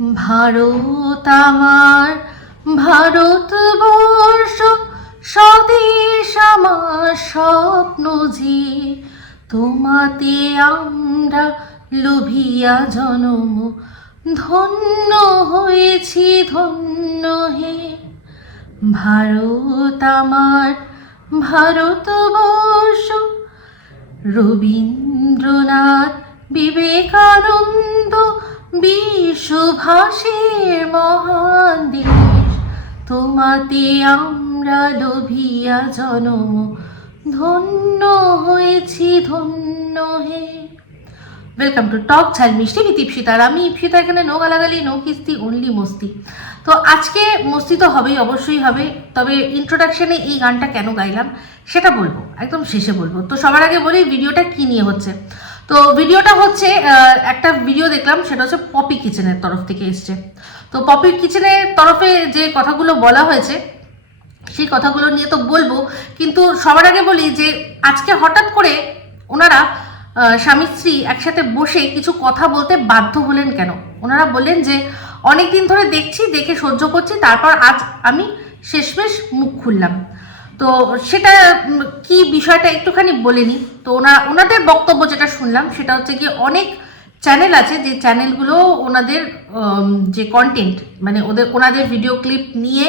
ভারত আমার, ভারতবর্ষ, স্বদেশ আমার স্বপ্ন যে তোমাতে আমরা লোভিয়া জনম। ধন্য হয়েছি, ধন্য হে। ভারত আমার, ভারতবর্ষ, রবীন্দ্রনাথ বিবেকানন্দ বিশ্বভাষের মহান দেশ, তোমাতে আমরা লোভিয়া জনম ধন্য হয়েছি, ধন্য হে। ওয়েলকাম টু টক ঝাল মিষ্টি বিথ ইপসিতার আমি ইপসিতা এখানে নো গালাগালি নো কিস্তি অনলি মস্তি। তো আজকে মস্তি তো হবেই, অবশ্যই হবে। তবে ইন্ট্রোডাকশনে এই গানটা কেন গাইলাম, সেটা বলব, একদম শেষে বলব। তো সবার আগে বলি ভিডিওটা কী নিয়ে হচ্ছে? তো ভিডিওটা হচ্ছে একটা ভিডিও দেখলাম, সেটা হচ্ছে পপি কিচেনের তরফ থেকে এসছে। তো পপি কিচেনের তরফে যে কথাগুলো বলা হয়েছে, সেই কথাগুলো নিয়ে তো বলব, কিন্তু সবার আগে বলি যে আজকে হঠাৎ করে ওনারা স্বামী স্ত্রী একসাথে বসে কিছু কথা বলতে বাধ্য হলেন কেন? ওনারা বললেন যে অনেক দিন ধরে দেখছি, দেখে সহ্য করছি, তারপর আজ আমি শেষমেশ মুখ খুললাম। তো সেটা কি বিষয়টা একটুখানি বলে নিই তো ওনা, ওনাদের বক্তব্য যেটা শুনলাম, সেটা হচ্ছে কি অনেক চ্যানেল আছে যে চ্যানেলগুলো ওনাদের যে কন্টেন্ট মানে ওদের, ওনাদের ভিডিও ক্লিপ নিয়ে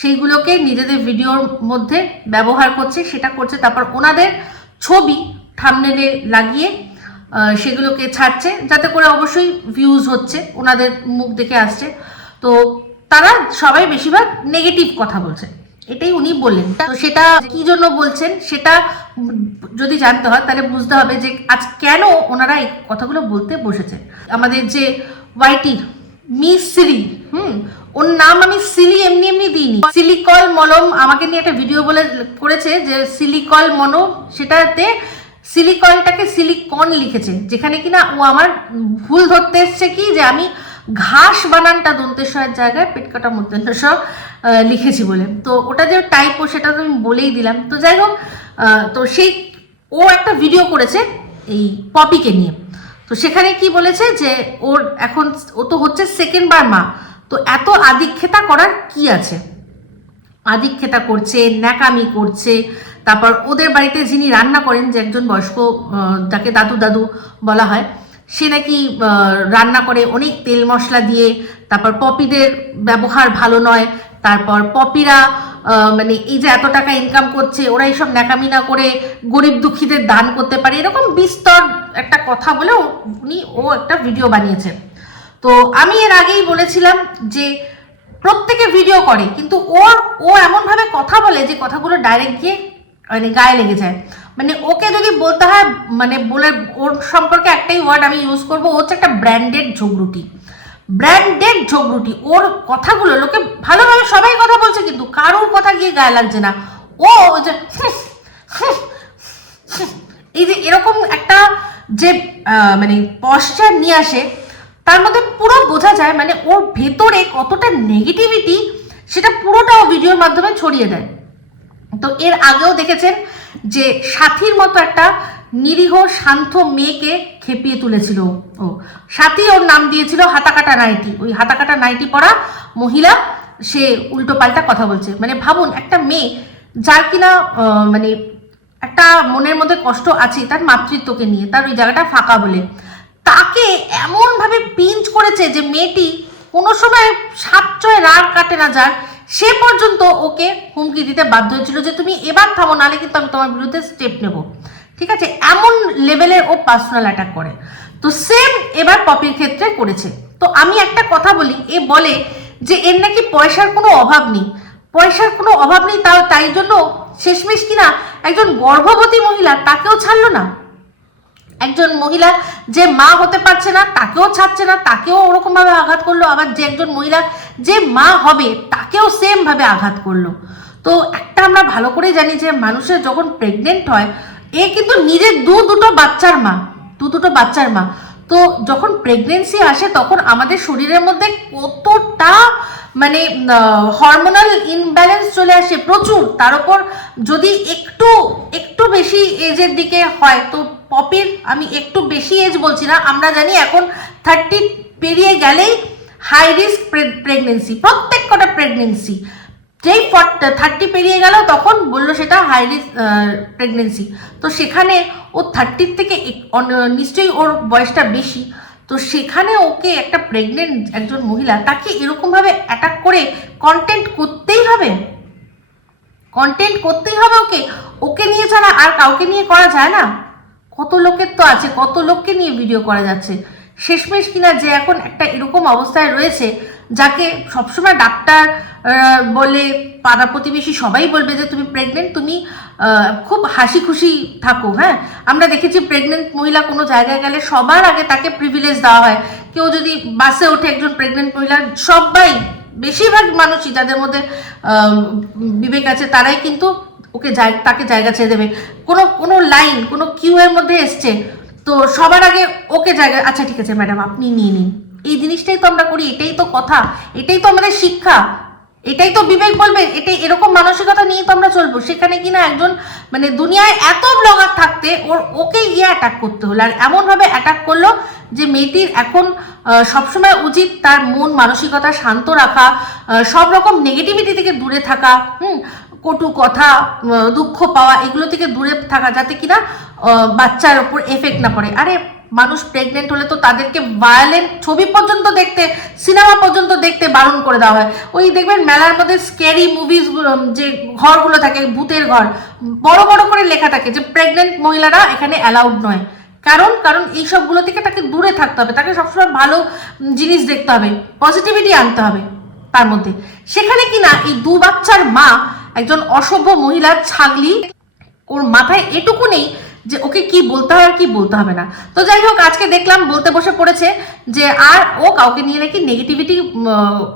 সেইগুলোকে নিজেদের ভিডিওর মধ্যে ব্যবহার করছে, সেটা করছে, তারপর ওনাদের ছবি থামনেলে লাগিয়ে সেগুলোকে ছাড়ছে, যাতে করে অবশ্যই ভিউজ হচ্ছে, ওনাদের মুখ দেখে আসছে। তো তারা সবাই বেশিরভাগ নেগেটিভ কথা বলছে। এটাই উনি বললেন। তো সেটা কি জন্য বলছেন? সেটা যদি জানতে হয়, তাহলে বুঝতে হবে যে আজ কেন ওনারা এই কথাগুলো বলতে বসেছে আমাদের যে ওয়াইটির মিস হুম? ওর নাম আমি সিলি এমনি এমনি দিইনি। সিলিকল মলম আমাকে নিয়ে একটা ভিডিও বলে করেছে যে সিলিকল মলম সেটাতে সিলিকনটাকে সিলিকন লিখেছে যেখানে কিনা ও আমার ভুল ধরতে এসছে কি? যে আমি ঘাস বানানটা দন্তেশ্বরের জায়গায় পেটকাটা মধ্যেশ্বর লিখেছি বলে। তো ওটা যে টাইপো সেটা তো আমি বলেই দিলাম। তো যাই হোক তো সেই ও একটা ভিডিও করেছে এই পপিকে নিয়ে। তো সেখানে কি বলেছে যে, ওর এখন ও তো হচ্ছে সেকেন্ড বার মা। তো এত আদিক্ষেতা করার কি আছে? আদিক্ষেতা করছে, ন্যাকামি করছে, তারপর ওদের বাড়িতে যিনি রান্না করেন যে একজন বয়স্ক যাকে দাদু দাদু বলা হয় সে নাকি রান্না করে অনেক তেল মশলা দিয়ে, তারপর পপিদের ব্যবহার ভালো নয়, তারপর পপিরা মানে এই যে এত টাকা ইনকাম করছে, ওরা এইসব ন্যাকামি না করে গরিব দুঃখীদের দান করতে পারে, এরকম বিস্তর একটা কথা বলে উনি, ও একটা ভিডিও বানিয়েছে। তো আমি এর আগেই বলেছিলাম যে প্রত্যেকে ভিডিও করে, কিন্তু ওর, ও এমনভাবে কথা বলে যে কথাগুলো ডাইরেক্ট গিয়ে মানে গায়ে লেগে যায়। মানে ওকে যদি বলতে হয় মানে বলে ওর সম্পর্কে একটাই ওয়ার্ড আমি ইউজ করব, ও হচ্ছে একটা ব্র্যান্ডেড ঝগড়ুটি। ব্র্যান্ডেড ঝগড়ুটি, ওর কথাগুলো লোকে ভালোভাবে সবাই কথা বলছে, কিন্তু কারোর কথা গিয়ে গায়ে লাগছে না। ও যে এই যে এরকম একটা যে মানে পশ্চার নিয়ে আসে, তার মধ্যে পুরো বোঝা যায় মানে ওর ভেতরে কতটা নেগেটিভিটি সেটা পুরোটা ভিডিওর মাধ্যমে ছড়িয়ে দেয়। তো এর আগেও দেখেছেন যে সাথীর মতো একটা নিরীহ, শান্ত মেয়েকে খেপিয়ে তুলেছিল। ও, সাথী ওর নাম দিয়েছিল হাতাকাটা নাইটি। ওই হাতাকাটা নাইটি পরা মহিলা, সে উল্টো পাল্টা কথা বলছে। মানে ভাবুন, একটা মেয়ে যার কিনা মানে একটা মনের মধ্যে কষ্ট আছে তার মাতৃত্বকে নিয়ে, তার ওই জায়গাটা ফাঁকা বলে। তাকে এমনভাবে পিঞ্চ করেছে যে মেয়েটি কোনো সময় সাতচয় রাগ কাটে না যার। সে পর্যন্ত ওকে হুমকি দিতে বাধ্য হয়েছিল যে তুমি এবার থামো নাহলে কিন্তু আমি তোমার বিরুদ্ধে স্টেপ নেব। ঠিক আছে? এমন লেভেলের ও পার্সোনাল অ্যাটাক করে। তো সেম এবার পপির ক্ষেত্রে করেছে। তো আমি একটা কথা বলি, এ বলে যে এর নাকি পয়সার কোনো অভাব নেই। পয়সার কোনো অভাব নেই, তাও তাই জন্য শেষমেশ কিনা একজন গর্ভবতী মহিলা তাকেও ছাড়লো না। একজন মহিলা যে মা হতে পারছে না, তাকেও ছাড়ছে না, তাকেও ওরকম ভাবে আঘাত করল। আবার যে একজন মহিলা যে মা হবে, তাকেও সেম ভাবে আঘাত করল। তো একটা আমরা ভালো করে জানি যে মানুষের যখন প্রেগনেন্ট হয়, এ কিন্তু নিজের দু দুটো বাচ্চার মা, দু দুটো বাচ্চার মা। তো যখন প্রেগনেন্সি আসে, তখন আমাদের শরীরের মধ্যে কতটা মানে হরমোনাল ইনব্যালেন্স চলে আসে প্রচুর। তার উপর যদি একটু একটু বেশি এজের দিকে হয়, তো পপির আমি একটু বেশি এজ বলছি না, আমরা জানি এখন থার্টি পেরিয়ে গেলেই হাই রিস্ক প্রেগনেন্সি প্রত্যেক কটা প্রেগনেন্সি যেই থার্টি পেরিয়ে গেল, তখন বলল সেটা হাই রিস্ক প্রেগনেন্সি তো সেখানে ও থার্টির থেকে নিশ্চয়ই ওর বয়সটা বেশি। তো সেখানে ওকে একটা প্রেগনেন্ট একজন মহিলা তাকে এরকমভাবে অ্যাটাক করে কন্টেন্ট করতেই হবে। কন্টেন্ট করতেই হবে ওকে। ওকে নিয়ে ছাড়া আর কাউকে নিয়ে করা যায় না। কত লোকের তো আছে, কত লোককে নিয়ে ভিডিও করা যাচ্ছে। শেষমেশ কিনা যে এখন একটা এরকম অবস্থায় রয়েছে, যাকে সবসময় ডাক্তার বলে পাড়া প্রতিবেশী সবাই বলবে যে তুমি প্রেগনেন্ট তুমি খুব হাসি খুশি থাকো হ্যাঁ? আমরা দেখেছি প্রেগনেন্ট মহিলা কোনো জায়গায় গেলে সবার আগে তাকে প্রিভিলেজ দেওয়া হয়। কেউ যদি বাসে ওঠে একজন প্রেগনেন্ট মহিলা, সবাই, বেশিরভাগ মানুষই যাদের মধ্যে বিবেক আছে, তারাই কিন্তু ওকে তাকে জায়গা ছেড়ে দেবে। কোনো কোনো লাইন কোনো কিউ এর মধ্যে এসছে তো সবার আগে ওকে জায়গা আচ্ছা ঠিক আছে ম্যাডাম আপনি নিয়ে নিন। এই জিনিসটাই তো আমরা করি, এটাই তো কথা, এটাই তো আমাদের শিক্ষা। এটাই তো বিবেক বলবে, এটাই এরকম মানসিকতা নিয়ে তো আমরা চলবো। সেখানে কিনা একজন মানে দুনিয়ায় এত ব্লগার থাকতে ওর, ওকে ইয়ে অ্যাটাক করতে হলো। আর এমনভাবে অ্যাটাক করল যে মেয়েটির এখন সবসময় উচিত তার মন, মানসিকতা শান্ত রাখা সব রকম নেগেটিভিটি থেকে দূরে থাকা, হুম? কটু কথা দুঃখ পাওয়া, এগুলো থেকে দূরে থাকা যাতে কিনা বাচ্চার ওপর এফেক্ট না পড়ে। আরে, মানুষ প্রেগনেন্ট হলে তো তাদেরকে ভায়োলেন্ট ছবি পর্যন্ত দেখতে সিনেমা পর্যন্ত দেখতে বারণ করে দেওয়া হয়। ওই দেখবেন মেলার মধ্যে স্ক্যারি মুভিজ যে ঘরগুলো থাকে, ভূতের ঘর, বড় বড় করে লেখা থাকে যে প্রেগনেন্ট মহিলারা এখানে অ্যালাউড নয়। কারণ কারণ এই সবগুলো থেকে তাকে দূরে থাকতে হবে। তাকে সবসময় ভালো জিনিস দেখতে হবে পজিটিভিটি আনতে হবে তার মধ্যে। সেখানে কিনা এই দু বাচ্চার মা একজন অসভ্য মহিলার ছাগলি ওর মাথায় এটুকু নেই যে ওকে কি বলতে হবে আর কি বলতে হবে না। তো যাই হোক, আজকে দেখলাম বলতে বসে পড়েছে যে আর ও কাউকে নিয়ে নাকি নেগেটিভিটি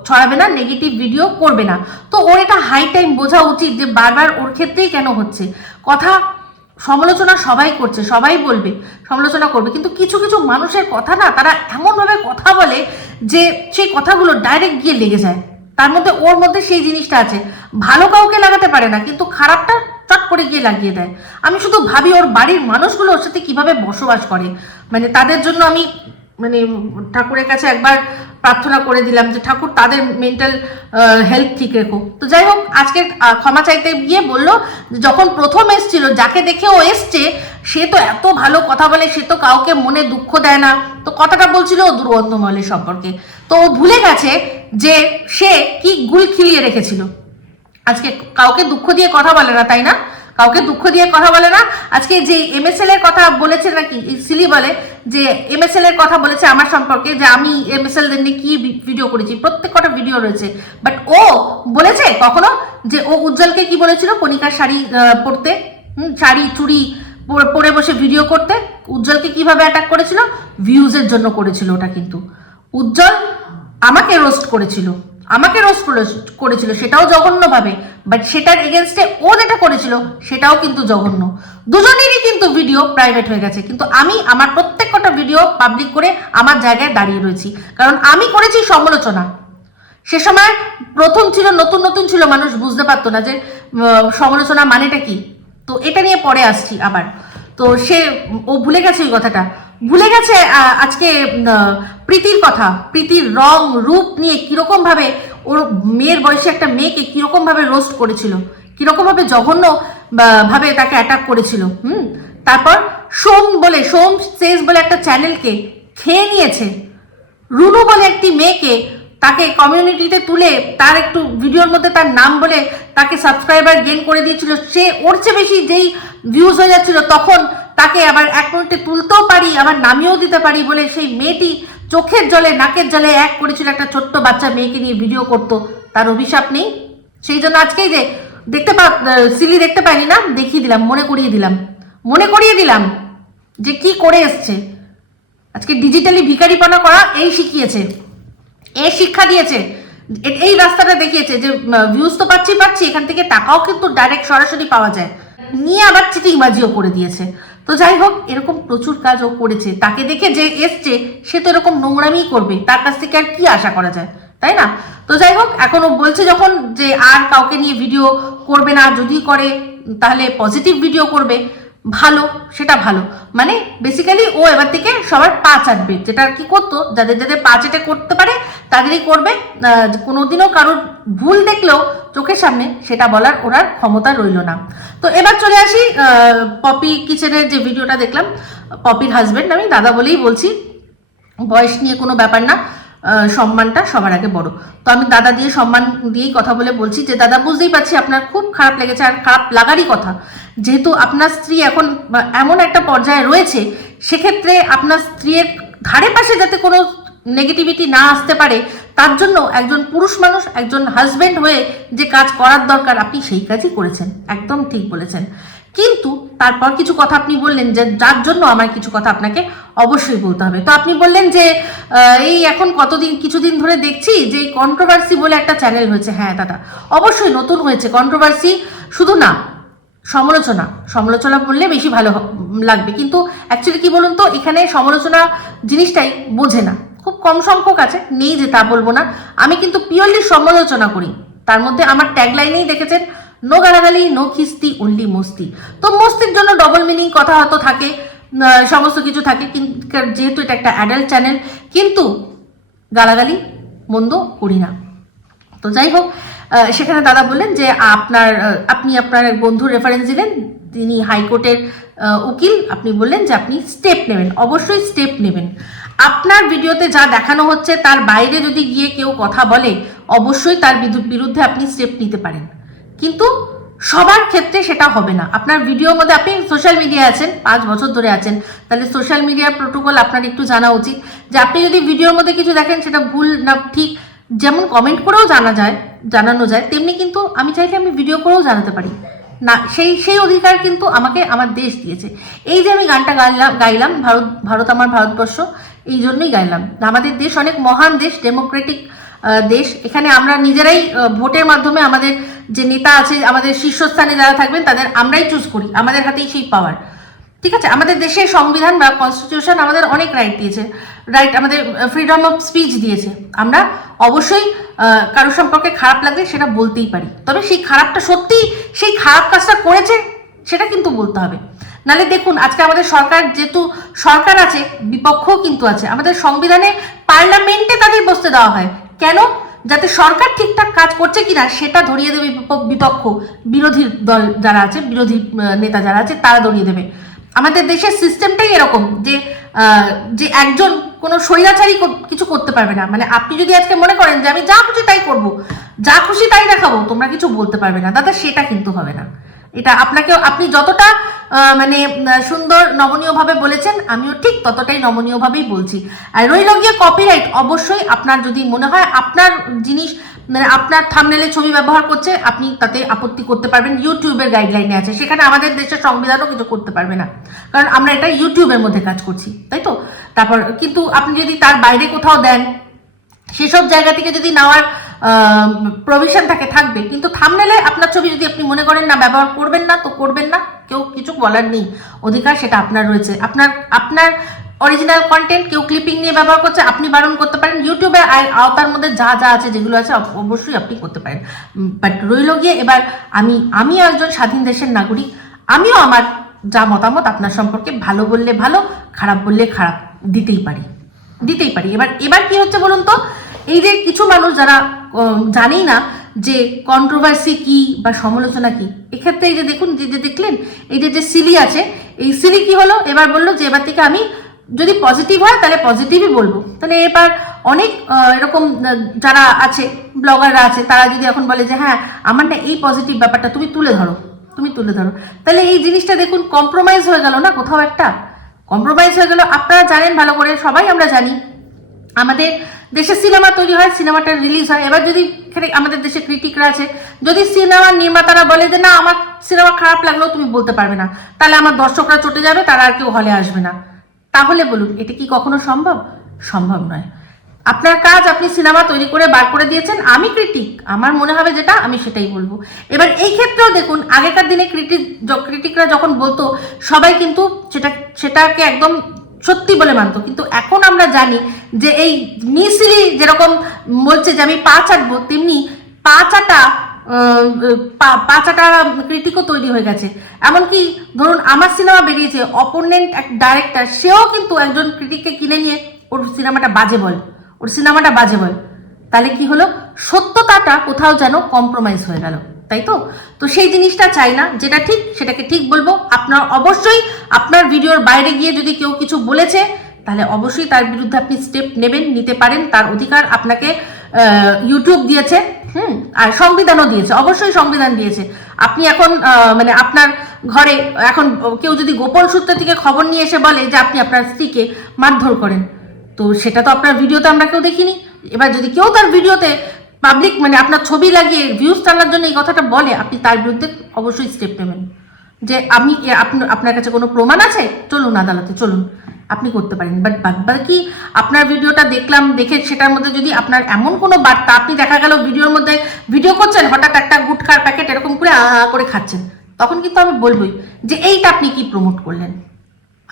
ছড়াবে না নেগেটিভ ভিডিও করবে না। তো ওর এটা হাই টাইম বোঝা উচিত যে বারবার ওর ক্ষেত্রেই কেন হচ্ছে। কথা সমালোচনা সবাই করছে, সবাই বলবে, সমালোচনা করবে। কিন্তু কিছু কিছু মানুষের কথা না, তারা এমনভাবে কথা বলে যে সেই কথাগুলো ডাইরেক্ট গিয়ে লেগে যায়। তার মধ্যে ওর মধ্যে সেই জিনিসটা আছে। ভালো কাউকে লাগাতে পারে না, কিন্তু খারাপটা চট করে গিয়ে লাগিয়ে দেয়। আমি শুধু ভাবি ওর বাড়ির মানুষগুলো ওর সাথে কীভাবে বসবাস করে। মানে তাদের জন্য আমি মানে ঠাকুরের কাছে একবার প্রার্থনা করে দিলাম যে, ঠাকুর, তাদের মেন্টাল হেলথ ঠিক রেখো। তো যাই হোক, আজকে ক্ষমা চাইতে গিয়ে বলল যখন প্রথম এসছিল, যাকে দেখে ও এসছে, সে তো এত ভালো কথা বলে, সে তো কাউকে মনে দুঃখ দেয় না। তো কথাটা বলছিল ও দুর্গন্ধমলের সম্পর্কে। তো ও ভুলে গেছে যে সে কি গুল খিলিয়ে রেখেছিল। আজকে কাউকে দুঃখ দিয়ে কথা বলে না তাই না? কাউকে দুঃখ দিয়ে কথা বলে না। আজকে যে এমএসএল এর কথা বলেছে নাকি সিলি বলে যে এমএসএল এর কথা বলেছে আমার সম্পর্কে যে আমি এমএসএল দের নিয়ে কি ভিডিও করেছি প্রত্যেক কটা ভিডিও রয়েছে। বাট ও বলেছে কখনো যে ও উজ্জ্বলকে কি বলেছিল? কণিকার শাড়ি পরতে হুম, শাড়ি চুড়ি পরে বসে ভিডিও করতে। উজ্জ্বলকে কীভাবে অ্যাটাক করেছিল? ভিউজের জন্য করেছিল ওটা কিন্তু। উজ্জ্বল আমাকে রোস্ট করেছিল, আমাকে রোস্ট করেছিল, সেটাও জঘন্যভাবে বাট সেটার এগেনস্টে ও যেটা করেছিল, সেটাও কিন্তু জঘন্য। দুজনেরই কিন্তু ভিডিও প্রাইভেট হয়ে গেছে, কিন্তু আমি আমার প্রত্যেক কটা ভিডিও পাবলিক করে আমার জায়গায় দাঁড়িয়ে রয়েছি। কারণ আমি করেছি সমালোচনা। সে সময় প্রথম ছিল, নতুন নতুন ছিল মানুষ, বুঝতে পারতো না যে সমালোচনা মানেটা কি? তো এটা নিয়ে পরে আসছি আবার। তো সে, ও ভুলে গেছে ওই কথাটা। ভুলে গেছে আজকে প্রীতির কথা। প্রীতির রং, রূপ নিয়ে কীরকম ভাবে ওর মেয়ের বয়সে একটা মেয়েকে কীরকম ভাবে রোস্ট করেছিল কীরকম ভাবে জঘন্য ভাবে তাকে অ্যাটাক করেছিল, হুম? তারপর সোম বলে, সোম সেজ বলে একটা চ্যানেলকে খেয়ে নিয়েছে। রুনু বলে একটি মেয়েকে তাকে কমিউনিটিতে তুলে তার একটু ভিডিওর মধ্যে তার নাম বলে তাকে সাবস্ক্রাইবার গেন করে দিয়েছিল। সে ওর চেয়ে বেশি যেই ভিউজ হয়ে যাচ্ছিল, তখন তাকে আবার এক মিনিটে তুলতেও পারি, আবার নামিয়েও দিতে পারি বলে সেই মেয়েটি চোখের জলে, নাকের জলে এক করেছিল একটা ছোট্ট বাচ্চা মেয়েকে নিয়ে ভিডিও করতো। তার অভিশাপ নেই। সেই জন্য আজকেই যে দেখতে পা সিলি দেখতে পাইনি না, দেখিয়ে দিলাম, মনে করিয়ে দিলাম। মনে করিয়ে দিলাম যে কি করে এসছে। আজকে ডিজিটালি ভিখারিপনা করা এই শিখিয়েছে। এ শিক্ষা দিয়েছে। এই রাস্তাটা দেখিয়েছে যে ভিউজ তো পাচ্ছি পাচ্ছি, এখান থেকে টাকাও কিন্তু ডাইরেক্ট সরাসরি পাওয়া যায়। নিয়ে আবার চিটিংবাজিও করে দিয়েছে। তো যাই হোক, এরকম প্রচুর কাজ ও করেছে। তাকে দেখে যে এসছে, সে তো এরকম নোংরামি করবে। তার কাছ থেকে আর কি আশা করা যায়, তাই না? তো যাই হোক, এখন ও বলছে যখন যে আর কাউকে নিয়ে ভিডিও করবে না, যদি করে, তাহলে পজিটিভ ভিডিও করবে। ভালো, সেটা ভালো। মানে বেসিক্যালি ও এবার থেকে সবার পা চাটবে, যেটা কি করতো, যাদের যাদের পা চেটে করতে পারে, তাদেরই করবে। কোনোদিনও কারোর ভুল দেখলেও চোখের সামনে সেটা বলার ওনার ক্ষমতা রইল না। তো এবার চলে আসি পপি কিচেনের যে ভিডিওটা দেখলাম, পপির হাজবেন্ড আমি দাদা বলেই বলছি, বয়স নিয়ে কোনো ব্যাপার না সম্মানটা সবার আগে বড়। তো আমি দাদা দিয়ে সম্মান দিয়েই কথা বলে বলছি যে, দাদা, বুঝতেই পারছি আপনার খুব খারাপ লেগেছে আর খারাপ লাগারই কথা। যেহেতু আপনার স্ত্রী এখন এমন একটা পর্যায়ে রয়েছে, সেক্ষেত্রে আপনার স্ত্রীর ধারে পাশে যাতে কোনো নেগেটিভিটি না আসতে পারে, তার জন্য একজন পুরুষ মানুষ, একজন হাজবেন্ড হয়ে যে কাজ করার দরকার, আপনি সেই কাজই করেছেন। একদম ঠিক বলেছেন। কিন্তু তারপর কিছু কথা আপনি বললেন যে, যার জন্য আমার কিছু কথা আপনাকে অবশ্যই বলতে হবে। তো আপনি বললেন যে এই এখন কতদিন, কিছুদিন ধরে দেখছি যে কন্ট্রোভার্সি বলে একটা চ্যানেল হয়েছে। হ্যাঁ দাদা। অবশ্যই নতুন হয়েছে। কন্ট্রোভার্সি শুধু না সমালোচনা। সমালোচনা বললে বেশি ভালো লাগবে। কিন্তু অ্যাকচুয়ালি কি বলুন তো, এখানে সমালোচনা জিনিসটাই বোঝে না। খুব কম সংখ্যক আছে, নেই যে তা বলব না। আমি কিন্তু পিওরলি সমালোচনা করি। তার মধ্যে আমার ট্যাগলাইনেই দেখেছেন, নো গালাগালি, নো খিস্তি অনলি মস্তি। তো মস্তির জন্য ডবল মিনিং কথা হয়তো থাকে সমস্ত কিছু থাকে যেহেতু এটা একটা অ্যাডাল্ট চ্যানেল কিন্তু গালাগালি মন্দ করি না। তো যাই হোক সেখানে দাদা বললেন যে আপনার আপনি আপনার এক বন্ধুর রেফারেন্স দিলেন, তিনি হাইকোর্টের উকিল। আপনি বললেন যে আপনি স্টেপ নেবেন, অবশ্যই স্টেপ নেবেন। আপনার ভিডিওতে যা দেখানো হচ্ছে, তার বাইরে যদি গিয়ে কেউ কথা বলে, অবশ্যই তার বিরু- বিরুদ্ধে আপনি স্টেপ নিতে পারেন। কিন্তু সবার ক্ষেত্রে সেটা হবে না। আপনার ভিডিওর মধ্যে আপনি সোশ্যাল মিডিয়ায় আছেন, পাঁচ বছর ধরে আছেন, তাহলে সোশ্যাল মিডিয়ার প্রোটোকল আপনার একটু জানা উচিত। যে আপনি যদি ভিডিওর মধ্যে কিছু দেখেন, সেটা ভুল না, ঠিক যেমন কমেন্ট করেও জানা যায়, জানানো যায়, তেমনি কিন্তু আমি চাইলে আমি ভিডিও করেও জানাতে পারি। না, সেই সেই অধিকার কিন্তু আমাকে আমার দেশ দিয়েছে। এই যে আমি গানটা গাইলাম গাইলাম, ভারত ভারত আমার ভারতবর্ষ, এই জন্যই গাইলাম। আমাদের দেশ অনেক মহান দেশ ডেমোক্রেটিক দেশ। এখানে আমরা নিজেরাই ভোটের মাধ্যমে আমাদের যে নেতা আছে, আমাদের শীর্ষস্থানে যারা থাকবেন, তাদের আমরাই চুজ করি। আমাদের হাতেই সেই পাওয়ার ঠিক আছে, আমাদের দেশের সংবিধান বা কনস্টিটিউশন আমাদের অনেক রাইট দিয়েছে। রাইট আমাদের ফ্রিডম অফ স্পিচ দিয়েছে। আমরা অবশ্যই কারোর সম্পর্কে খারাপ লাগলে সেটা বলতেই পারি। তবে সেই খারাপটা সত্যি সেই খারাপ কাজটা করেছে, সেটা কিন্তু বলতে হবে। নালে দেখুন, আজকে আমাদের সরকার যেহেতু সরকার আছে, বিপক্ষও কিন্তু আছে, আমাদের সংবিধানে পার্লামেন্টে তাদের বসতে দেওয়া হয়। কেন? যাতে সরকার ঠিকঠাক কাজ করছে কিনা, সেটা ধরিয়ে দেবে বিপ- বিপক্ষ, বিরোধী দল যারা আছে, বিরোধী নেতা যারা আছে, তারা ধরিয়ে দেবে। আমাদের দেশের সিস্টেমটাই এরকম যে যে একজন কোনো স্বৈরাচারী কিছু করতে পারবে না। মানে আপনি যদি আজকে মনে করেন যে আমি যা খুশি তাই করব, যা খুশি তাই দেখাবো, তোমরা কিছু বলতে পারবে না। দাদা, সেটা কিন্তু হবে না। এটা আপনাকে আপনি যতটা মানে সুন্দর নমনীয়ভাবে বলেছেন, আমিও ঠিক ততটাই নমনীয়ভাবেই বলছি। আর রইল গিয়ে কপিরাইট অবশ্যই আপনার যদি মনে হয়, আপনার জিনিস মানে আপনার থামনেলে ছবি ব্যবহার করছে, আপনি তাতে আপত্তি করতে পারবেন। ইউটিউবের গাইডলাইনে আছে। সেখানে আমাদের দেশের সংবিধানও কিছু করতে পারবে না। কারণ আমরা এটা ইউটিউবের মধ্যে কাজ করছি, তাই তো? তারপর কিন্তু আপনি যদি তার বাইরে কোথাও দেন, সেসব জায়গা থেকে যদি নেওয়ার প্রভিশন থাকে, থাকবে। কিন্তু থামনেলে আপনার ছবি যদি আপনি মনে করেন, না, ব্যবহার করবেন না, তো করবেন না। কেউ কিছু বলার নেই। অধিকার সেটা আপনার রয়েছে। আপনার আপনার অরিজিনাল কন্টেন্ট কেউ ক্লিপিং নিয়ে ব্যবহার করছে, আপনি বারণ করতে পারেন। ইউটিউবে আওতার মধ্যে যা যা আছে যেগুলো আছে অবশ্যই আপনি করতে পারেন। বাট রইল গিয়ে এবার আমি আমি একজন স্বাধীন দেশের নাগরিক, আমিও আমার যা মতামত আপনার সম্পর্কে ভালো বললে ভালো, খারাপ বললে খারাপ, দিতেই পারি। দিতেই পারি। এবার এবার কি হচ্ছে বলুন তো? এই যে কিছু মানুষ যারা জানেই না যে কন্ট্রোভার্সি কি বা সমালোচনা কি, এক্ষেত্রে এই যে দেখুন যে দেখলেন, এই যে যে সিলি আছে, এই সিলি কি হলো? এবার বলল যে এবার থেকে আমি যদি পজিটিভ হয়, তাহলে পজিটিভই বলব। তাহলে এবার অনেক এরকম যারা আছে ব্লগাররা আছে, তারা যদি এখন বলে যে হ্যাঁ আমার না এই পজিটিভ ব্যাপারটা, তুমি তুলে ধরো, তুমি তুলে ধরো। তাহলে এই জিনিসটা দেখুন কম্প্রোমাইজ হয়ে গেল না কোথাও একটা? কম্প্রোমাইজ হয়ে গেল, আপনারা জানেন ভালো করে, সবাই আমরা জানি। আমাদের দেশে সিনেমা তৈরি হয় সিনেমাটা রিলিজ হয়। এবার যদি আমাদের দেশে ক্রিটিকরা আছে, যদি সিনেমার নির্মাতারা বলে যে, না, আমার সিনেমা খারাপ লাগলেও তুমি বলতে পারবে না। তাহলে আমার দর্শকরা চটে যাবে, তারা আর কেউ হলে আসবে না। তাহলে বলুন, এটা কি কখনো সম্ভব? সম্ভব নয়। আপনার কাজ আপনি সিনেমা তৈরি করে বার করে দিয়েছেন, আমি ক্রিটিক আমার মনে হবে যেটা, আমি সেটাই বলব। এবার এই ক্ষেত্রেও দেখুন, আগেকার দিনে ক্রিটিক ক্রিটিকরা যখন বলতো, সবাই কিন্তু সেটা, সেটাকে একদম সত্যি বলে মানতো। কিন্তু এখন আমরা জানি যে এই মিসিলি যেরকম বলছে যে আমি পা চাটবো তেমনি পা চাটা পাঁচাটা ক্রিটিকও তৈরি হয়ে গেছে। এমনকি ধরুন, আমার সিনেমা বেরিয়েছে অপোনেন্ট এক ডাইরেক্টর সেও কিন্তু একজন ক্রিটিককে কিনে নিয়ে ওর সিনেমাটা বাজে বল। ওর সিনেমাটা বাজে বল। তাহলে কি হলো? সত্যতাটা কোথাও যেন কম্প্রোমাইজ হয়ে গেল, তাই তো? তো সেই জিনিসটা চাই না, যেটা ঠিক, সেটাকে ঠিক বলব। আপনার অবশ্যই আপনার ভিডিওর বাইরে গিয়ে যদি কেউ কিছু বলেছে, তাহলে অবশ্যই তার বিরুদ্ধে আপনি স্টেপ নেবেন, নিতে পারেন। তার অধিকার আপনাকে ইউটিউব দিয়েছে। হুম, আর সংবিধানও দিয়েছে, অবশ্যই সংবিধান দিয়েছে। আপনি এখন মানে আপনার ঘরে, এখন কেউ যদি গোপন সূত্র থেকে খবর নিয়ে এসে বলে যে আপনি আপনার স্ত্রীকে মারধর করেন, তো সেটা তো আপনার ভিডিওতে আমরা কেউ দেখিনি। এবার যদি কেউ তার ভিডিওতে পাবলিক মানে আপনার ছবি লাগিয়ে ভিউজ টানার জন্য এই কথাটা বলে, আপনি তার বিরুদ্ধে অবশ্যই স্টেপ নেবেন। যে আমি আপনার কাছে কোনো প্রমাণ আছে? চলুন আদালতে, চলুন। আপনি করতে পারেন। বাট বাদ বাকি আপনার ভিডিওটা দেখলাম, দেখে সেটার মধ্যে যদি আপনার এমন কোনো বার্তা আপনি দেখা গেল ভিডিওর মধ্যে ভিডিও করছেন, হঠাৎ একটা গুটখার প্যাকেট এরকম করে আহা করে খাচ্ছেন, তখন কিন্তু আমি বলবই যে এইটা আপনি কি প্রমোট করলেন?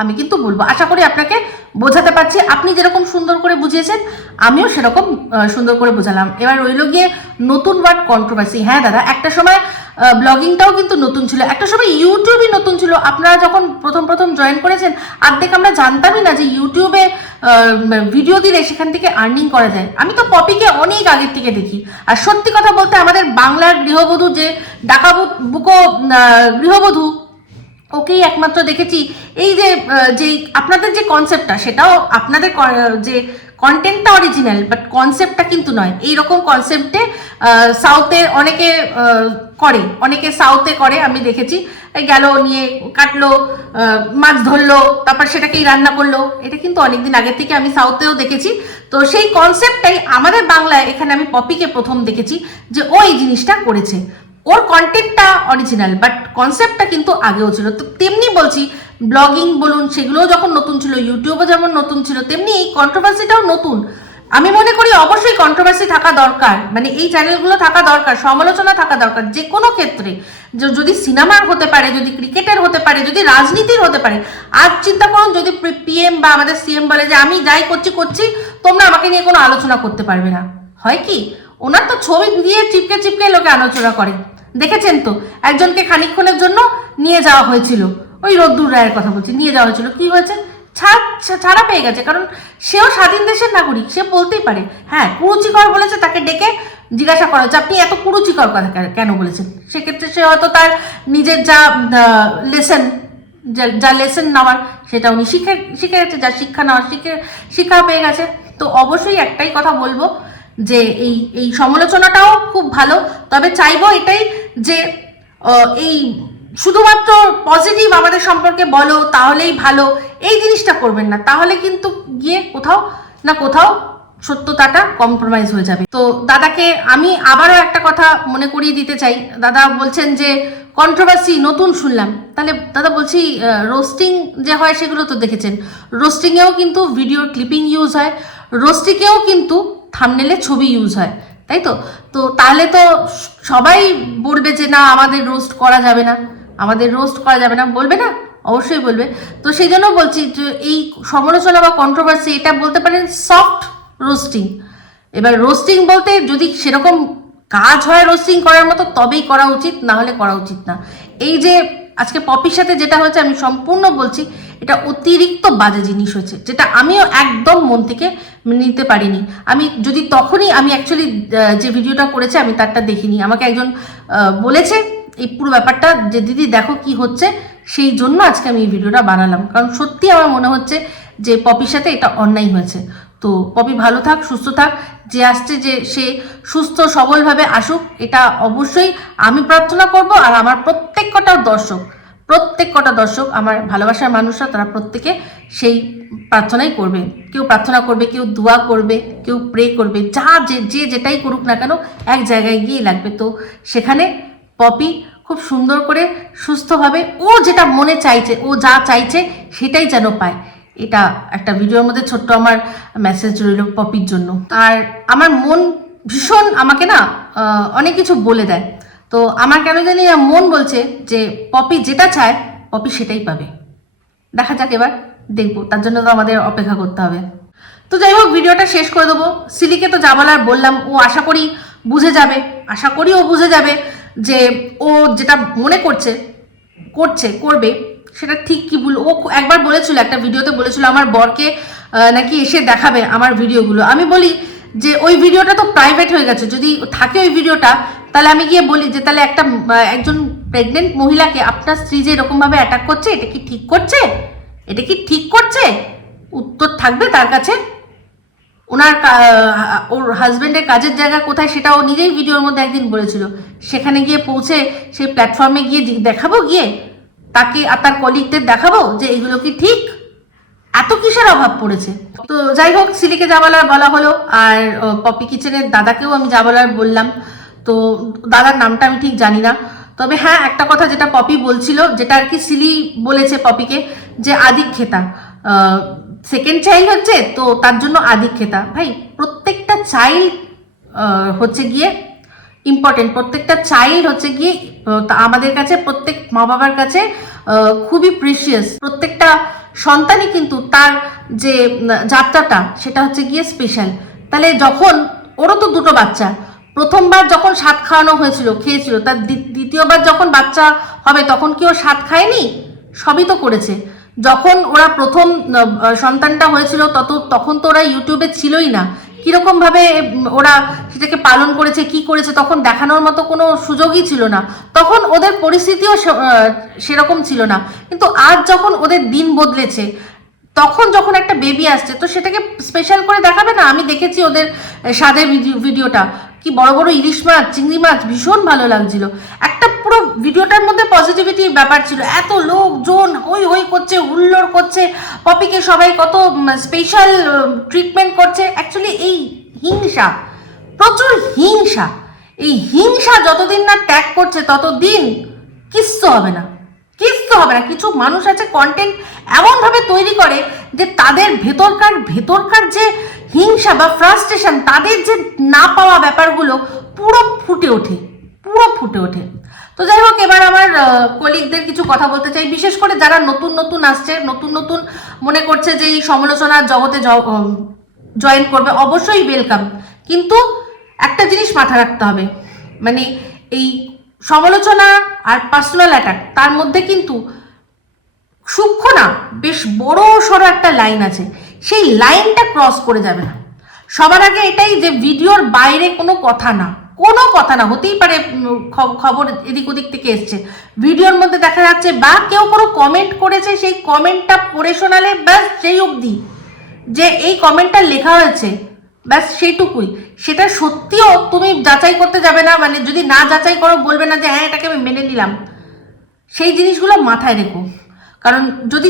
আমি কিন্তু বলব। আশা করি আপনাকে বোঝাতে পারছি। আপনি যেরকম সুন্দর করে বুঝিয়েছেন, আমিও সেরকম সুন্দর করে বোঝালাম। এবার রইল গিয়ে নতুন ওয়ার্ড কন্ট্রোভার্সি হ্যাঁ দাদা, একটা সময় ব্লগিংটাও কিন্তু নতুন ছিল। একটা সময় ইউটিউবই নতুন ছিল। আপনারা যখন প্রথম প্রথম জয়েন করেছেন অর্ধেক আমরা জানতামই না যে ইউটিউবে ভিডিও দিলে সেখান থেকে আর্নিং করা যায়। আমি তো পপিকে অনেক আগের থেকে দেখি। আর সত্যি কথা বলতে আমাদের বাংলার গৃহবধূ যে ডাকা বুকো গৃহবধূ ওকেই একমাত্র দেখেছি। এই যে আহ, যে আপনাদের যে কনসেপ্টটা সেটাও আপনাদের যে কন্টেন্টটা অরিজিনাল বাট কনসেপ্টটা কিন্তু নয়। এই রকম কনসেপ্টে সাউথে অনেকে করে অনেকে সাউথে করে আমি দেখেছি। গেল নিয়ে কাটলো মাছ ধরলো তারপর সেটাকেই রান্না করল। এটা কিন্তু অনেকদিন আগে থেকে আমি সাউথেও দেখেছি। তো সেই কনসেপ্টটাই আমাদের বাংলায় এখানে আমি পপিকে প্রথম দেখেছি যে ও এই জিনিসটা করেছে। ওর কন্টেন্টটা অরিজিনাল বাট কনসেপ্টটা কিন্তু আগেও ছিল। তো তেমনি বলছি ব্লগিং বলুন, সেগুলোও যখন নতুন ছিল ইউটিউবও যেমন নতুন ছিল, তেমনি এই কন্ট্রোভার্সিটাও নতুন। আমি মনে করি অবশ্যই কন্ট্রোভার্সি থাকা দরকার মানে এই চ্যানেলগুলো থাকা দরকার, সমালোচনা থাকা দরকার, যে কোনো ক্ষেত্রে। যদি সিনেমার হতে পারে, যদি ক্রিকেটের হতে পারে, যদি রাজনীতির হতে পারে আজ চিন্তা করুন, যদি পিএম বা আমাদের সিএম বলে যে, আমি যাই করছি করছি, তোমরা আমাকে নিয়ে কোনো আলোচনা করতে পারবে না। হয় কি? ওনার তো ছবি দিয়ে চিপকে চিপকে লোকে আলোচনা করে। দেখেছেন তো? একজনকে খানিকক্ষণের জন্য নিয়ে যাওয়া হয়েছিল। ওই রদ্দুর রায়ের কথা বলছি, নিয়ে যাওয়া হয়েছিল। কি হয়েছে? ছাড়, ছাড়া পেয়ে গেছে, কারণ সেও স্বাধীন দেশের নাগরিক, সে বলতেই পারে। হ্যাঁ কুরুচিকর বলেছে, তাকে ডেকে জিজ্ঞাসা করা হচ্ছে আপনি এত কুরুচিকর কথা কেন বলেছেন? সেক্ষেত্রে সে হয়তো তার নিজের যা লেসন যা লেসন নেওয়ার, সেটা উনি শিখে শিখে গেছে, যা শিক্ষা নেওয়ার শিখে, শিক্ষা পেয়ে গেছে। তো অবশ্যই একটাই কথা বলব যে এই এই সমালোচনাটাও খুব ভালো। তবে চাইব এটাই যে এই শুধুমাত্র পজিটিভ আমাদের সম্পর্কে বলো, তাহলেই ভালো, এই জিনিসটা করবেন না। তাহলে কিন্তু গিয়ে কোথাও না কোথাও সত্যতাটা কম্প্রোমাইজ হয়ে যাবে। তো দাদাকে আমি আবারও একটা কথা মনে করিয়ে দিতে চাই। দাদা বলছেন যে কন্ট্রোভার্সি নতুন শুনলাম। তাহলে দাদা বলছি রোস্টিং যে হয় সেগুলো তো দেখেছেন। রোস্টিংয়েও কিন্তু ভিডিও ক্লিপিং ইউজ হয়। রোস্টিংয়েও কিন্তু থামনেলে ছবি ইউজ হয়, তাই তো? তো তাহলে তো সবাই বলবে যে না, আমাদের রোস্ট করা যাবে না, আমাদের রোস্ট করা যাবে না, বলবে না? অবশ্যই বলবে। তো সেই জন্য বলছি যে এই সমালোচনা বা কন্ট্রোভার্সি এটা বলতে পারেন সফট রোস্টিং এবার রোস্টিং বলতে যদি সেরকম কাজ হয় রোস্টিং করার মতো, তবেই করা উচিত, না হলে করা উচিত না। এই যে আজকে পপির সাথে যেটা হয়েছে, আমি সম্পূর্ণ বলছি, এটা অতিরিক্ত বাজে জিনিস হয়েছে, যেটা আমিও একদম মন থেকে নিতে পারিনি। আমি যদি তখনই, আমি অ্যাকচুয়ালি যে ভিডিওটা করেছে, আমি তারটা দেখিনি। আমাকে একজন বলেছে, এই পুরো ব্যাপারটা, যে দিদি দেখো কি হচ্ছে, সেই জন্য আজকে আমি এই ভিডিওটা বানালাম। কারণ সত্যি আমার মনে হচ্ছে যে পপির সাথে এটা অন্যায় হয়েছে। তো পপি ভালো থাক, সুস্থ থাক, যে আসছে যে সে সুস্থ, সবলভাবে আসুক, এটা অবশ্যই আমি প্রার্থনা করব আর আমার প্রত্যেক কটা দর্শক প্রত্যেক কটা দর্শক, আমার ভালোবাসার মানুষরা, তারা প্রত্যেকে সেই প্রার্থনাই করবে। কেউ প্রার্থনা করবে, কেউ দোয়া করবে, কেউ প্রে করবে, যা যে যে যেটাই করুক না কেন, এক জায়গায় গিয়ে লাগবে। তো সেখানে পপি খুব সুন্দর করে সুস্থভাবে ও যেটা মনে চাইছে, ও যা চাইছে, সেটাই যেন পায়। এটা একটা ভিডিওর মধ্যে ছোট্ট আমার মেসেজ রইল পপির জন্য। আর আমার মন ভীষণ আমাকে না অনেক কিছু বলে দেয়। তো আমার কেন জানি মন বলছে যে পপি যেটা চায়, পপি সেটাই পাবে। দেখা যাক এবার দেখব, তার জন্য তো আমাদের অপেক্ষা করতে হবে। তো যাই হোক, ভিডিওটা শেষ করে দেবো। সিলিকে তো যা বলার বললাম, ও আশা করি বুঝে যাবে, আশা করি ও বুঝে যাবে যে ও যেটা মনে করছে করছে, করবে সেটা ঠিক কি ভুল? ও একবার বলেছিল, একটা ভিডিওতে বলেছিল, আমার বরকে নাকি এসে দেখাবে আমার ভিডিওগুলো। আমি বলি যে, ওই ভিডিওটা তো প্রাইভেট হয়ে গেছে। যদি থাকে ওই ভিডিওটা, তাহলে আমি গিয়ে বলি যে, তাহলে একটা একজন প্রেগনেন্ট মহিলাকে আপনার স্ত্রী যে এরকমভাবে অ্যাটাক করছে, এটা কি ঠিক করছে? এটা কি ঠিক করছে? উত্তর থাকবে তার কাছে। ওনার ওর হাজবেন্ডের কাজের জায়গা কোথায় সেটা ও নিজেই ভিডিওর মধ্যে একদিন বলেছিল। সেখানে গিয়ে পৌঁছে সেই প্ল্যাটফর্মে গিয়ে দেখাবো গিয়ে তাকে আর তার কলিগদের দেখাবো যে এগুলো কি ঠিক? এত কিসের অভাব পড়েছে? তো যাই হোক, সিলিকে যা বলার বলা হলো। আর পপি কিচেনের দাদাকেও আমি যা বলার বললাম। তো দাদার নামটা আমি ঠিক জানি না। তবে হ্যাঁ একটা কথা যেটা পপি বলছিল, যেটা আর কি সিলি বলেছে পপিকে, যে আদিক খেতা। সেকেন্ড চাইল্ড হচ্ছে, তো তার জন্য আদিক খেতা। ভাই, প্রত্যেকটা চাইল্ড হচ্ছে গিয়ে ইম্পর্টেন্ট প্রত্যেকটা চাইল্ড হচ্ছে গিয়ে তা আমাদের কাছে প্রত্যেক মা বাবার কাছে খুবই প্রিসিয়াস প্রত্যেকটা সন্তানই কিন্তু তার যে যাত্রাটা, সেটা হচ্ছে গিয়ে স্পেশাল তাহলে যখন, ওরও তো দুটো বাচ্চা। প্রথমবার যখন স্বাদ খাওয়ানো হয়েছিল, খেয়েছিল তার দ্বিতীয়বার যখন বাচ্চা হবে, তখন কি ও স্বাদ খায়নি? সবই তো করেছে। যখন ওরা প্রথম সন্তানটা হয়েছিল, তত, তখন তো ওরা ইউটিউবে ছিলই না। কীরকম ভাবে ওরা সেটাকে পালন করেছে, কি করেছে, তখন দেখানোর মতো কোনো সুযোগই ছিল না। তখন ওদের পরিস্থিতিও সেরকম ছিল না। কিন্তু আজ যখন ওদের দিন বদলেছে, তখন যখন একটা বেবি আসছে, তো সেটাকে স্পেশাল করে দেখাবে না? আমি দেখেছি ওদের স্বাদের ভিডিওটা। কি বড় বড় ইলিশ মাছ, চিংড়ি মাছ, ভীষণ ভালো লাগছিল। একটা পুরো ভিডিওটার মধ্যে পজিটিভিটির ব্যাপার ছিল। এত লোকজন হই হই করছে, হুল্লোড় করছে পপিকে সবাই কত স্পেশাল ট্রিটমেন্ট করছে। অ্যাকচুয়ালি এই হিংসা, প্রচুর হিংসা। এই হিংসা যতদিন না ত্যাগ করছে, ততদিন কিচ্ছু হবে না। কিচ্ছু হবে না। কিছু মানুষ আছে কন্টেন্ট এমনভাবে তৈরি করে যে তাদের ভেতরকার ভেতরকার যে হিংসা বা ফ্রাস্ট্রেশন তাদের যে না পাওয়া ব্যাপারগুলো পুরো ফুটে ওঠে। পুরো ফুটে ওঠে। তো যাই হোক, এবার আমার কলিগদের কিছু কথা বলতে চাই। বিশেষ করে যারা নতুন নতুন আসছে, নতুন নতুন মনে করছে যে এই সমালোচনার জগতে জয়েন করবে, অবশ্যই ওয়েলকাম কিন্তু একটা জিনিস মাথা রাখতে হবে। মানে এই সমালোচনা আর পার্সোনাল অ্যাটাক তার মধ্যে কিন্তু সূক্ষ্ম না, বেশ বড় সড়ো একটা লাইন আছে। সেই লাইনটা ক্রস করে যাবে না। সবার আগে এটাই যে ভিডিওর বাইরে কোনো কথা না। কোনো কথা না, হতেই পারে খবর এদিক ওদিক থেকে এসছে। ভিডিওর মধ্যে দেখা যাচ্ছে, বা কেউ কোনো কমেন্ট করেছে, সেই কমেন্টটা পড়ে শোনালে ব্যাস সেই অবধি যে এই কমেন্টটা লেখা হয়েছে, ব্যাস সেইটুকুই। সেটা সত্যিও তুমি যাচাই করতে যাবে না মানে যদি না যাচাই করো, বলবে না যে হ্যাঁ এটাকে আমি মেনে নিলাম। সেই জিনিসগুলো মাথায় রেখো। কারণ যদি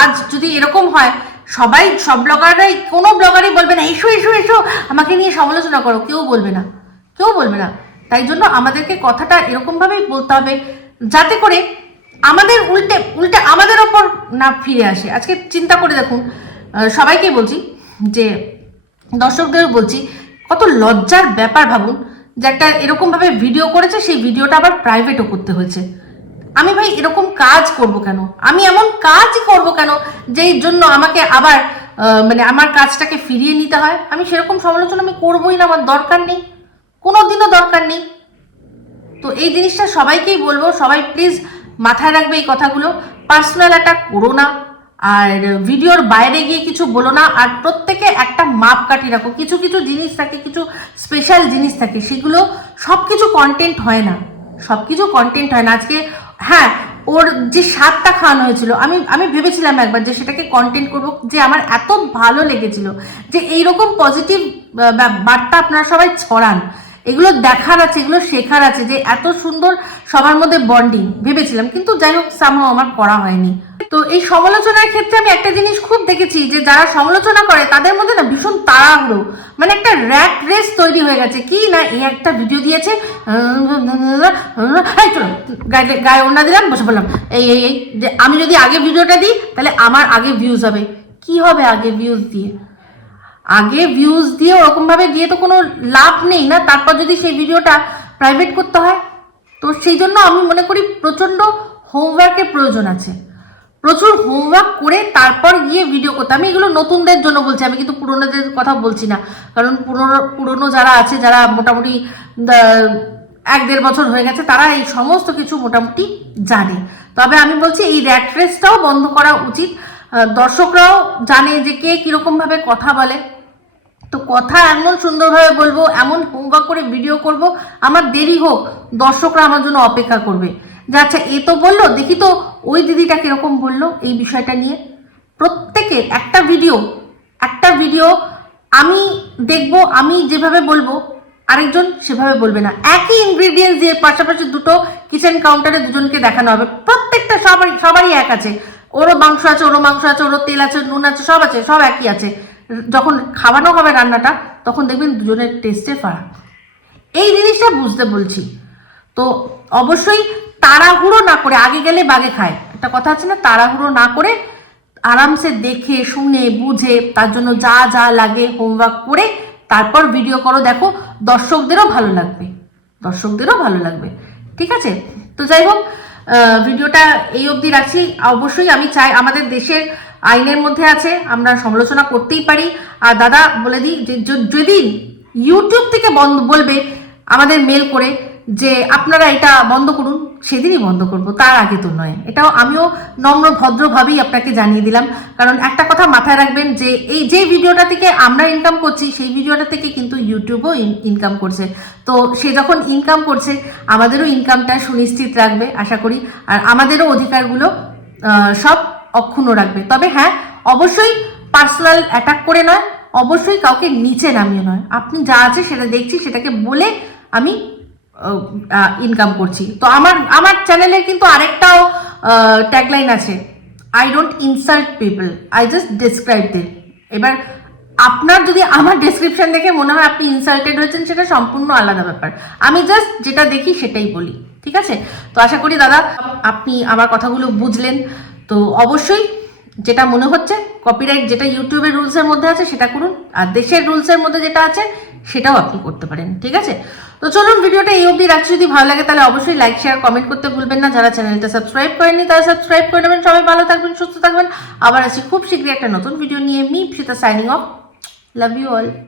আজ যদি এরকম হয়, সবাই, সব ব্লগাররাই কোনো ব্লগারই বলবে না, এসো এসো এসো, আমাকে নিয়ে সমালোচনা করো কেউ বলবে না। কেউ বলবে না। তাই জন্য আমাদেরকে কথাটা এরকমভাবেই বলতে হবে যাতে করে আমাদের উল্টে উল্টে আমাদের ওপর না ফিরে আসে। আজকে চিন্তা করে দেখুন সবাইকে বলছি যে দর্শকদের বলছি, কত লজ্জার ব্যাপার ভাবুন যে একটা এরকমভাবে ভিডিও করেছে, সেই ভিডিওটা আবার প্রাইভেটও করতে হয়েছে। আমি ভাই এরকম কাজ করব কেন? আমি এমন কাজই করব কেন যেই জন্য আমাকে আবার মানে আমার কাজটাকে ফিরিয়ে নিতে হয়? আমি সেরকম সমালোচনা আমি করবোই না, আমার দরকার নেই। কোনো দিনও দরকার নেই। তো এই জিনিসটা সবাইকেই বলব, সবাই প্লিজ মাথায় রাখবে এই কথাগুলো। পার্সোনাল অ্যাটাক করো না, আর ভিডিওর বাইরে গিয়ে কিছু বলো না, আর প্রত্যেকে একটা মাপ কাটি রাখো। কিছু কিছু জিনিস থাকে, কিছু স্পেশাল জিনিস থাকে, সেগুলো সব কিছু কন্টেন্ট হয় না। সব কিছু কন্টেন্ট হয় না। আজকে হ্যাঁ ওর যে স্বাদটা খাওয়ানো হয়েছিল, আমি আমি ভেবেছিলাম একবার যে সেটাকে কন্টেন্ট করব, যে আমার এত ভালো লেগেছিল, যে এইরকম পজিটিভ বার্তা আপনারা সবাই ছড়ান। এগুলো দেখার আছে, এগুলো শেখার আছে যে এত সুন্দর সবার মধ্যে বন্ডিং ভেবেছিলাম। কিন্তু যাই হোক সামহ আমার করা হয়নি। তো এই সমালোচনার ক্ষেত্রে আমি একটা জিনিস খুব দেখেছি যে যারা সমালোচনা করে, তাদের মধ্যে না ভীষণ তাড়াহুড়ো। মানে একটা র্যাট রেস তৈরি হয়ে গেছে। কি না এই একটা ভিডিও দিয়েছে? গায়ে গায়ে ওড়না দিলাম, বসে পড়লাম। এই এই এই, যে আমি যদি আগে ভিডিওটা দিই, তাহলে আমার আগে ভিউজ হবে। কি হবে আগে ভিউজ দিয়ে? আগে ভিউজ দিয়ে ওরকমভাবে দিয়ে তো কোনো লাভ নেই না, তারপর যদি সেই ভিডিওটা প্রাইভেট করতে হয়, তো সেই জন্য আমি মনে করি প্রচণ্ড হোমওয়ার্কের প্রয়োজন আছে। প্রচুর হোমওয়ার্ক করে তারপর গিয়ে ভিডিও করতে। আমি এগুলো নতুনদের জন্য বলছি, আমি কিন্তু পুরোনোদের কথা বলছি না। কারণ পুরোনো পুরোনো যারা আছে, যারা মোটামুটি এক দেড় বছর হয়ে গেছে, তারা এই সমস্ত কিছু মোটামুটি জানে। তবে আমি বলছি, এই র্যাট রেসটাও বন্ধ করা উচিত। দর্শকরাও জানে যে কে কীরকমভাবে কথা বলে। তো কথা এমন সুন্দরভাবে বলব, এমন হোমওয়ার্ক করে ভিডিও করব, আমার দেরি হোক, দর্শকরা আমার জন্য অপেক্ষা করবে। যে আচ্ছা এ তো বলল, দেখি তো ওই দিদিটা কীরকম বলল এই বিষয়টা নিয়ে। প্রত্যেকের একটা ভিডিও একটা ভিডিও আমি দেখব, আমি যেভাবে বলব, আরেকজন সেভাবে বলবে না। একই ইনগ্রিডিয়েন্টস দিয়ে পাশাপাশি দুটো কিচেন কাউন্টারে দুজনকে দেখানো হবে। প্রত্যেকটা সবারই সবারই এক আছে। ওরও মাংস আছে, ওরও মাংস আছে, ওরও তেল আছে, নুন আছে, সব আছে, সব একই আছে। যখন খাওয়ানো হবে রান্নাটা, তখন দেখবেন দুজনের টেস্টে ফারাক। এই জিনিসটা বুঝতে বলছি। তো অবশ্যই তাড়াহুড়ো না করে, আগে গেলে বাগে খায়। একটা কথা আছে না, তাড়াহুড়ো না করে আরামসে দেখে, শুনে, বুঝে, তার জন্য যা যা লাগে হোমওয়ার্ক করে, তারপর ভিডিও করো, দেখো দর্শকদেরও ভালো লাগবে। দর্শকদেরও ভালো লাগবে। ঠিক আছে? তো যাই হোক ভিডিওটা এই অবধি রাখছি। অবশ্যই আমি চাই আমাদের দেশের আইনের মধ্যে আছে, আমরা সমালোচনা করতেই পারি। আর দাদা বলে দিই, যে য- যেদিন ইউটিউব থেকে বন্ধ বলবে আমাদের মেল করে যে আপনারা এটা বন্ধ করুন, সেদিনই বন্ধ করব, তার আগে তো নয়। এটাও আমিও নম্র, ভদ্রভাবেই আপনাকে জানিয়ে দিলাম। কারণ একটা কথা মাথায় রাখবেন যে, এই যে ভিডিওটা থেকে আমরা ইনকাম করছি, সেই ভিডিওটা থেকে কিন্তু ইউটিউবও ইনকাম করছে। তো সে যখন ইনকাম করছে, আমাদেরও ইনকামটা সুনিশ্চিত রাখবে, আশা করি। আর আমাদেরও অধিকারগুলো সব অক্ষুণ্ণ রাখবে। তবে হ্যাঁ অবশ্যই পার্সোনাল অ্যাটাক করে নয়, অবশ্যই কাউকে নিচে নামিয়ে নয়। আপনি যা আছে সেটা দেখছি, সেটাকে বলে আমি ইনকাম করছি। তো আমার আমার চ্যানেলে কিন্তু আরেকটাও ট্যাগলাইন আছে I don't insult people I just describe they এবার আপনার যদি আমার ডেসক্রিপশন দেখে মনে হয় আপনি ইনসাল্টেড হয়েছেন, সেটা সম্পূর্ণ আলাদা ব্যাপার। আমি জাস্ট যেটা দেখি সেটাই বলি, ঠিক আছে? তো আশা করি দাদা, আপনি আমার কথাগুলো বুঝলেন। তো অবশ্যই যেটা মনে হচ্ছে কপিরাইট যেটা ইউটিউবের রুলসের মধ্যে আছে সেটা করুন, আর দেশের রুলসের মধ্যে যেটা আছে সেটাও আপনি করতে পারেন, ঠিক আছে? তো চলুন ভিডিওটা এই অবধি রাখছি, যদি ভালো লাগে তাহলে অবশ্যই লাইক শেয়ার কমেন্ট করতে ভুলবেন না, যারা চ্যানেলটা সাবস্ক্রাইব করেননি তারা সাবস্ক্রাইব করে নেবেন, সবাই ভালো থাকবেন, সুস্থ থাকবেন, আবার আসি খুব শীঘ্রই একটা নতুন ভিডিও নিয়ে। মি সেটা signing off love you all